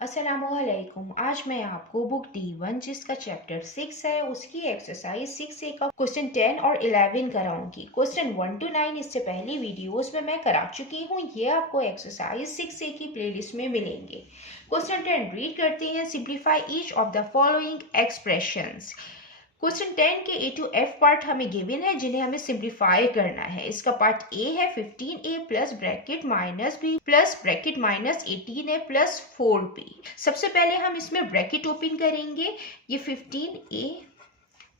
अस्सलामुअलैकुम। आज मैं आपको बुक D1 जिसका चैप्टर 6 है उसकी एक्सरसाइज 6A का क्वेश्चन 10 और 11 कराऊंगी। क्वेश्चन 1 to 9 इससे पहली वीडियोस में मैं करा चुकी हूँ, ये आपको एक्सरसाइज 6A की प्लेलिस्ट में मिलेंगे। क्वेश्चन 10 रीड करते हैं। Simplify each of the following expressions. Question 10 के A to F पार्ट हमें गिवन है जिन्हें हमें सिंप्लीफाई करना है। इसका पार्ट A है 15A plus bracket minus B plus bracket minus 18A plus 4B। सबसे पहले हम इसमें ब्रैकेट ओपन करेंगे। ये 15A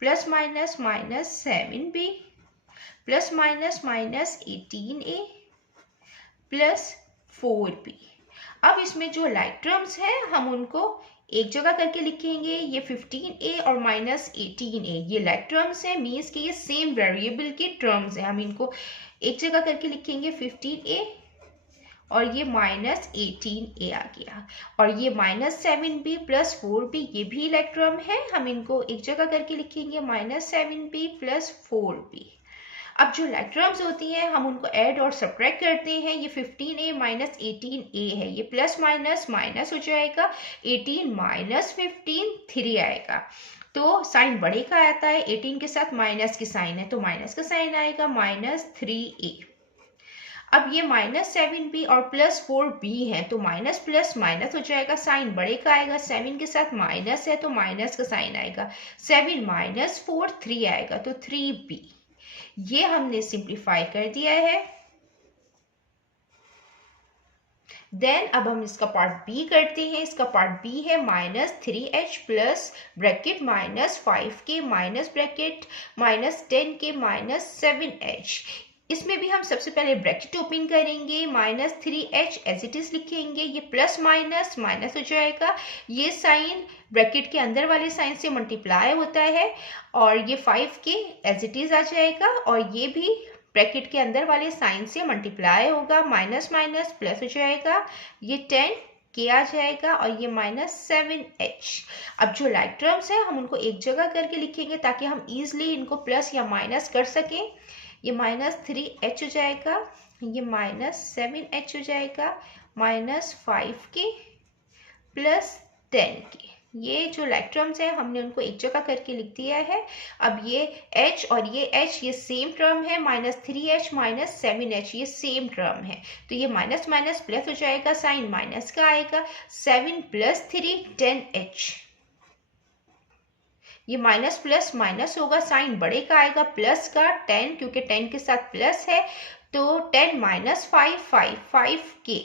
plus minus minus 7B plus minus minus 18A plus 4B। अब इसमें जो लाइक टर्म्स हैं हम उनको एक जगह करके लिखेंगे। ये 15A और माइनस 18A ये लाइक टर्म्स हैं, मीन्स कि ये सेम वेरिएबल के टर्म्स हैं। हम इनको एक जगह करके लिखेंगे 15A और ये माइनस 18A आ गया। और ये माइनस 7B प्लस 4B ये भी लाइक टर्म है, हम इनको एक जगह करके लिखेंगे माइनस 7B प्लस 4B। अब जो लाइक टर्म्स होती हैं हम उनको ऐड और सब्ट्रैक्ट करते हैं। ये 15A माइनस 18A है, ये प्लस माइनस माइनस हो जाएगा। 18 माइनस 15 3 आएगा, तो साइन बड़े का आता है। 18 के साथ माइनस की साइन है तो माइनस का साइन आएगा माइनस 3A। अब ये माइनस 7B और प्लस 4B है तो माइनस प्लस माइनस हो जाएगा, साइन बड़े का आएगा। 7 के साथ माइनस है तो माइनस का साइन आएगा। 7 माइनस 4 3 आएगा तो 3B। ये हमने सिंप्लीफाई कर दिया है। देन अब हम इसका पार्ट बी करते हैं। इसका पार्ट बी है minus 3h plus bracket minus 5k minus bracket minus 10k minus 7h। इसमें भी हम सबसे पहले ब्रैकेट ओपन करेंगे, minus 3h as it is लिखेंगे। ये प्लस माइनस माइनस हो जाएगा, ये साइन ब्रैकेट के अंदर वाले साइन से मल्टीप्लाई होता है और ये 5k एज इट इज आ जाएगा और ये भी ब्रैकेट के अंदर वाले साइन से मल्टीप्लाई होगा। माइनस माइनस प्लस हो जाएगा, ये 10k आ जाएगा और ये माइनस 7h। अब जो लाइक टर्म्स है हम उनको एक जगह करके लिखेंगे ताकि हम इजीली इनको प्लस या माइनस कर सकें। ये माइनस 3h हो जाएगा, ये माइनस 7h हो जाएगा, माइनस 5k प्लस 10k। ये जो लाइक टर्म्स है हमने उनको एक जगह करके लिख दिया है। अब ये h और ये h ये सेम टर्म है, माइनस 3h माइनस 7h ये सेम टर्म है तो ये माइनस माइनस प्लस हो जाएगा, साइन माइनस का आएगा। 7 प्लस 3 10h। ये माइनस प्लस माइनस होगा, साइन बड़े का आएगा प्लस का। 10 क्योंकि 10 के साथ प्लस है तो 10 माइनस 5k।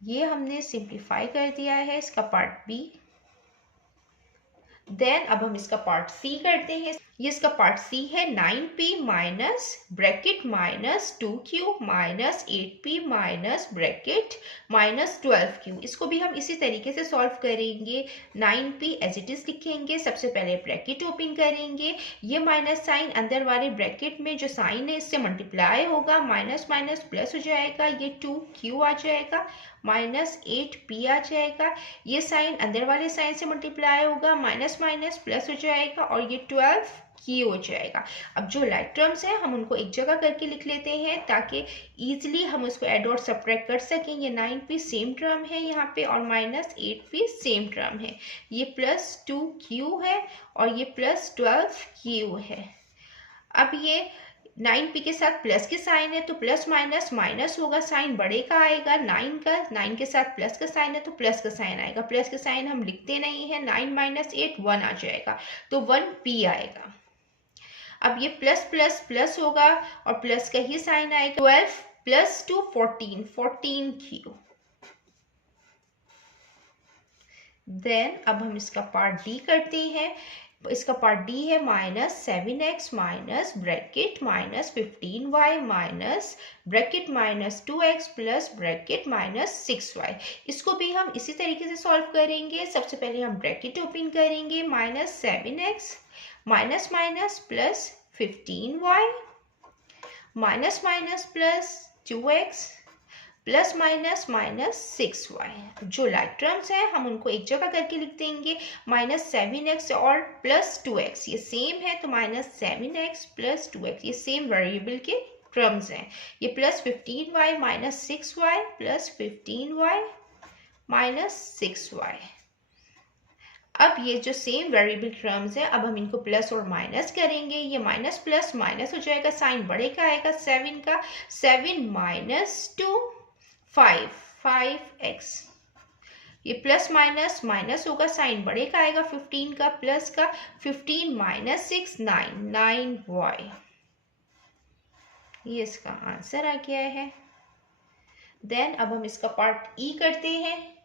ये हमने सिंप्लीफाई कर दिया है इसका पार्ट बी। देन अब हम इसका पार्ट सी करते हैं। ये इसका पार्ट सी है 9p minus bracket minus 2q minus 8p minus bracket minus 12q। इसको भी हम इसी तरीके से सॉल्व करेंगे। 9p एज इट इज लिखेंगे, सबसे पहले ब्रैकेट ओपन करेंगे। ये माइनस साइन अंदर वाले ब्रैकेट में जो साइन है इससे मल्टीप्लाई होगा, माइनस माइनस प्लस हो जाएगा, ये 2q आ जाएगा, माइनस 8p आ जाएगा। ये साइन अंदर वाले साइन से मल्टीप्लाई होगा, माइनस माइनस प्लस हो जाएगा और ये 12k हो जाएगा। अब जो लाइक टर्म्स हैं हम उनको एक जगह करके लिख लेते हैं ताकि इजीली हम उसको ऐड और सब्ट्रैक्ट कर सकें। ये 9p सेम टर्म है यहाँ पे और माइनस 8p सेम टर्म है। ये प्लस 2q है और ये प्लस 12q है। अब ये 9p के साथ प्लस के साइन है तो प्लस माइनस माइनस होगा, साइन बड़े का आएगा। 9 का 9 के साथ प्लस का साइन है तो प्लस का साइन आएगा। प्लस का साइन हम लिखते नहीं है। 9 माइनस 8 1 आ जाएगा तो 1p आएगा। अब ये प्लस प्लस प्लस होगा और प्लस का ही साइन आएगा। 12 प्लस 2 14 14q। देन अब हम इसका पार्ट डी करते हैं। इसका पार्ट डी है minus 7x minus bracket minus 15y minus bracket minus 2x plus bracket minus 6y। इसको भी हम इसी तरीके से सॉल्व करेंगे। सबसे पहले हम ब्रैकेट ओपन करेंगे, minus 7x minus minus plus 15y minus minus plus 2x plus minus minus 6y। जो लाइक टर्म्स है हम उनको एक जगह करके लिख देंगे। माइनस 7x और प्लस 2x ये सेम है तो माइनस 7x प्लस 2x ये सेम वेरिएबल के टर्म्स हैं। ये plus 15y minus 6y plus 15y -6y। अब ये जो सेम वेरिएबल टर्म्स है, अब हम इनको प्लस और माइनस करेंगे। ये माइनस प्लस माइनस हो जाएगा, साइन बड़े का आएगा 7 का, 7 - 2 5 5x। ये प्लस माइनस माइनस होगा, साइन बड़े का आएगा 15 का, प्लस का 15 - 6 9 9y। ये इसका आंसर आ गया है। देन अब हम इसका पार्ट ई करते हैं।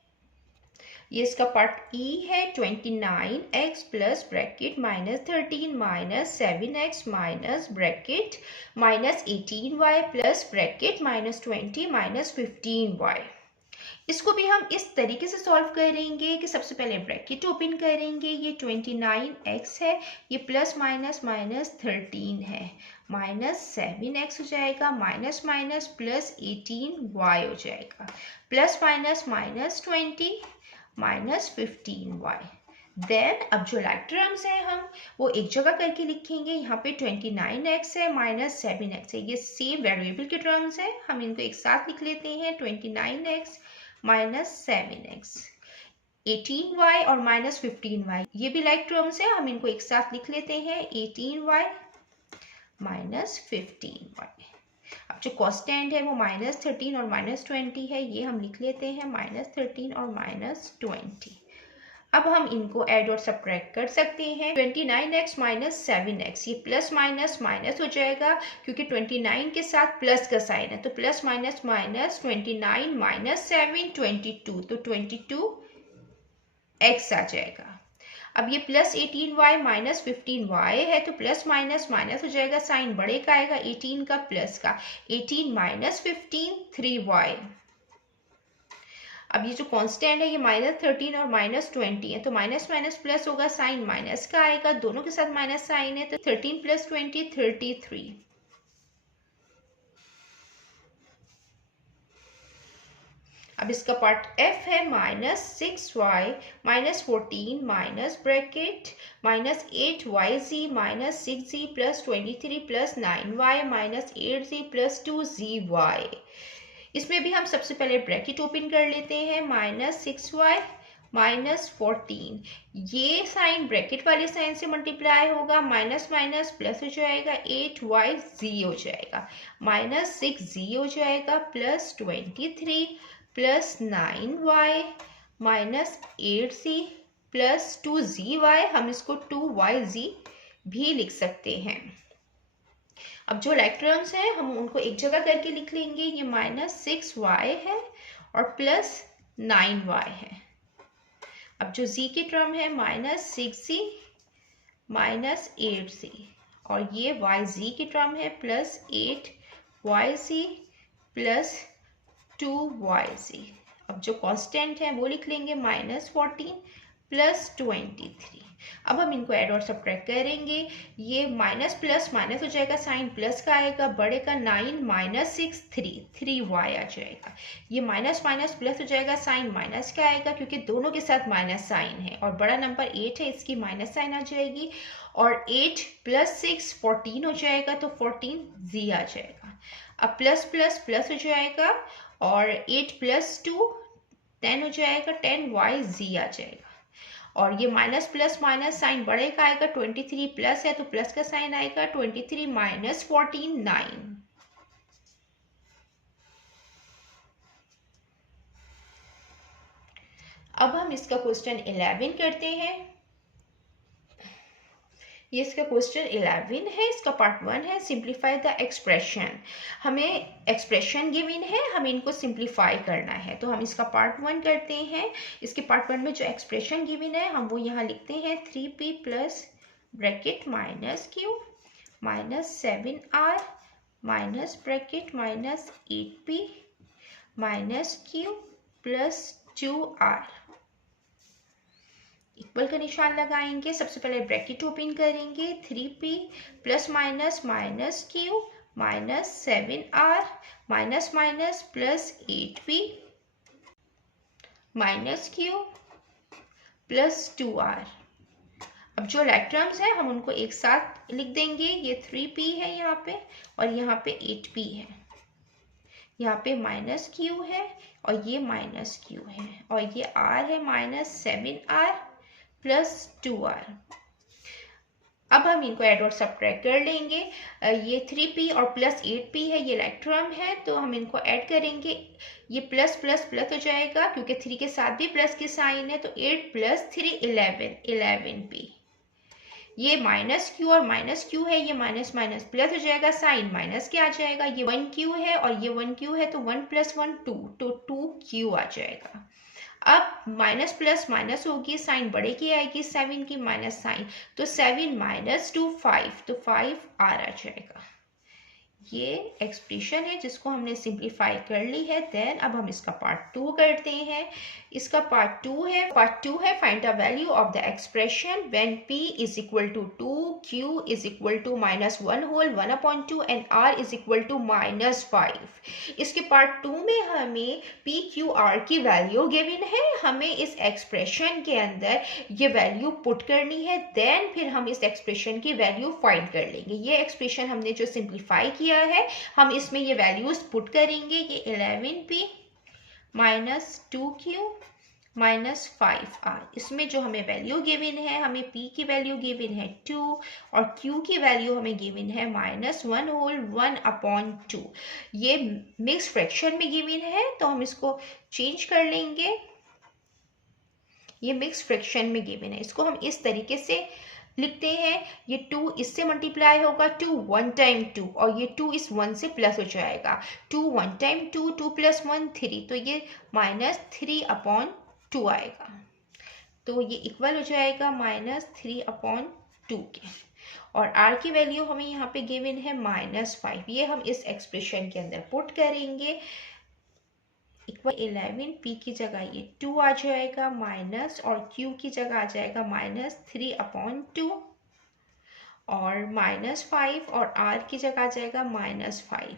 ये इसका पार्ट ई है। 29x plus bracket -13 - 7x minus bracket -18y plus bracket -20 - 15y। इसको भी हम इस तरीके से सॉल्व करेंगे कि सबसे पहले ब्रैकेट ओपन करेंगे। ये 29x है, ये प्लस माइनस माइनस 13 है, -7x हो जाएगा, माइनस माइनस प्लस 18y हो जाएगा, प्लस माइनस -20 -15y। देन अब जो लाइक टर्म्स हैं हम वो एक जगह करके लिखेंगे। यहाँ पे 29x है, -7x है, ये सेम वेरिएबल के टर्म्स हैं, हम इनको एक साथ लिख लेते हैं। 29x -7x, 18y और -15y, ये भी लाइक टर्म्स है, हम इनको एक साथ लिख लेते हैं। 18y -15y। अब जो कांस्टेंट है वो -13 और -20 है, ये हम लिख लेते हैं -13 और -20। अब हम इनको ऐड और सब्ट्रैक्ट कर सकते हैं। 29x -7x, ये प्लस माइनस माइनस हो जाएगा क्योंकि 29 के साथ प्लस का साइन है, तो प्लस माइनस माइनस 29 - 7 22, तो 22x आ जाएगा। अब ये प्लस 18y -15y है, तो प्लस माइनस माइनस हो जाएगा, साइन बड़े का आएगा 18 का, प्लस का 18 - 15 3y। अब ये जो कांस्टेंट है ये -13 और -20 है, तो माइनस माइनस प्लस होगा, साइन माइनस का आएगा, दोनों के साथ माइनस साइन है, तो 13 + 20 33। अब इसका पार्ट f है। -6y -14 minus bracket -8yz -6z + 23 + 9y -8z + 2zy। इसमें भी हम सबसे पहले ब्रैकेट ओपन कर लेते हैं। -6y -14, ये साइन ब्रैकेट वाले साइन से मल्टीप्लाई होगा, माइनस माइनस प्लस हो जाएगा, 8yz हो जाएगा, -6z हो जाएगा, प्लस 23 + 9y -8z + 2zy। हम इसको 2yz भी लिख सकते हैं। अब जो लाइक टर्म्स हैं हम उनको एक जगह करके लिख लेंगे। ये -6y है और प्लस 9y है। अब जो z की टर्म है -6z -8z, और ये yz की टर्म है प्लस 8yz + 2yz। अब जो कांस्टेंट है वो लिख लेंगे -14 + 23। अब हम इनको ऐड और सब्ट्रैक्ट करेंगे। ये माइनस प्लस माइनस हो जाएगा, साइन प्लस का आएगा, बड़े का 9 - 6 3y आ जाएगा। ये माइनस माइनस प्लस हो जाएगा, साइन माइनस का आएगा क्योंकि दोनों के साथ माइनस साइन है, और बड़ा नंबर 8 है, इसकी माइनस साइन आ जाएगी, और 8 + 6 14 हो जाएगा, तो 14z आ जाएगा। अब प्लस प्लस प्लस हो जाएगा, और 8 + 2 10 हो जाएगा, 10yz आ जाएगा। और ये माइनस प्लस माइनस साइन बड़े का आएगा, 23 प्लस है तो प्लस का साइन आएगा, 23 - 14 9। अब हम इसका क्वेश्चन 11 करते हैं। ये इसका क्वेश्चन 11 है, इसका पार्ट 1 है। Simplify the expression. हमें एक्सप्रेशन गिवन है, हमें इनको सिंप्लीफाई करना है, तो हम इसका पार्ट 1 करते हैं। इसके पार्ट 1 में जो एक्सप्रेशन गिवन है हम वो यहाँ लिखते हैं। 3p plus bracket -q -7r minus bracket -8p -q + 2r। Equal का निशान लगाएंगे। सबसे पहले ब्रैकेट ओपन करेंगे। 3p plus minus -q -7r minus minus plus 8p -q + 2r। अब जो लाइक टर्म्स है हम उनको एक साथ लिख देंगे। ये 3p है यहाँ पे, और यहाँ पे 8p है। यहाँ पे माइनस क्यू है और ये माइनस क्यू है और ये आर है -7r प्लस 2r। अब हम इनको ऐड और सब्ट्रैक्ट कर लेंगे। ये 3p और प्लस 8p है, ये लाइक टर्म है, तो हम इनको ऐड करेंगे। ये प्लस प्लस प्लस हो जाएगा क्योंकि 3 के साथ भी प्लस की साइन है, तो 8 प्लस 3 11p। ये माइनस क्यू और माइनस क्यू है, ये माइनस माइनस प्लस हो जाएगा, साइन माइनस के आ जाएगा। ये 1q है और ये 1q है, तो 1 + 1 2, तो 2q आ जाएगा। अब माइनस प्लस माइनस होगी, साइन बड़े की आएगी, 7 की माइनस साइन, तो 7 - 2 5, तो 5r आ जाएगा। ये एक्सप्रेशन है जिसको हमने सिंप्लीफाई कर ली है। देन अब हम इसका पार्ट 2 करते हैं। इसका पार्ट 2 है find the value of the expression when p = 2, q = -1 whole 1/2 and r = -5। इसके पार्ट 2 में हमें p q r की वैल्यू गिवन है, हमें इस एक्सप्रेशन के अंदर ये वैल्यू पुट करनी है। देन फिर हम इस एक्सप्रेशन की वैल्यू फाइंड कर लेंगे। ये एक्सप्रेशन हमने जो सिंप्लीफाई किया है, हम इसमें ये वैल्यूज पुट करेंगे। ये 11p - 2q - 5r, इसमें जो हमें वैल्यू गिवन है, हमें p की वैल्यू गिवन है 2 और q की वैल्यू हमें गिवन है -1 होल 1/2। ये मिक्स फ्रैक्शन में गिवन है, तो हम इसको चेंज कर लेंगे। ये मिक्स फ्रैक्शन में गिवन है, इसको हम इस तरीके से लिखते हैं। ये 2 इससे मल्टीप्लाई होगा, 2 1 टाइम 2, और ये 2 इस 1 से प्लस हो जाएगा। 2 1 टाइम 2, 2 + 1 3, तो ये -3/2 आएगा। तो ये इक्वल हो जाएगा -3/2 के। और r की वैल्यू हमें यहाँ पे गिवन है -5। ये हम इस एक्सप्रेशन के अंदर पुट करेंगे। इक्वल 11p की जगह ये 2 आ जाएगा माइनस, और q की जगह आ जाएगा -3/2 और -5, और r की जगह आ जाएगा -5।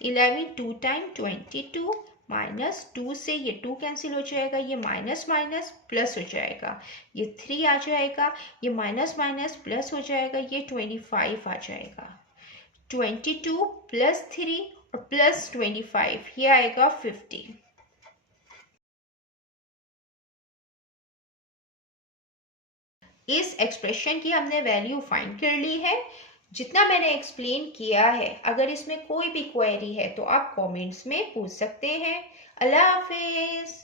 11 2 टाइम 22, -2 से ये 2 कैंसिल हो जाएगा, ये माइनस माइनस प्लस हो जाएगा, ये 3 आ जाएगा, ये माइनस माइनस प्लस हो जाएगा, ये 25 आ जाएगा। 22 + 3 और +25, ये आएगा 50। इस एक्सप्रेशन की हमने वैल्यू फाइंड कर ली है। जितना मैंने एक्सप्लेन किया है, अगर इसमें कोई भी क्वेरी है तो आप कमेंट्स में पूछ सकते हैं। अल्लाह हाफिज।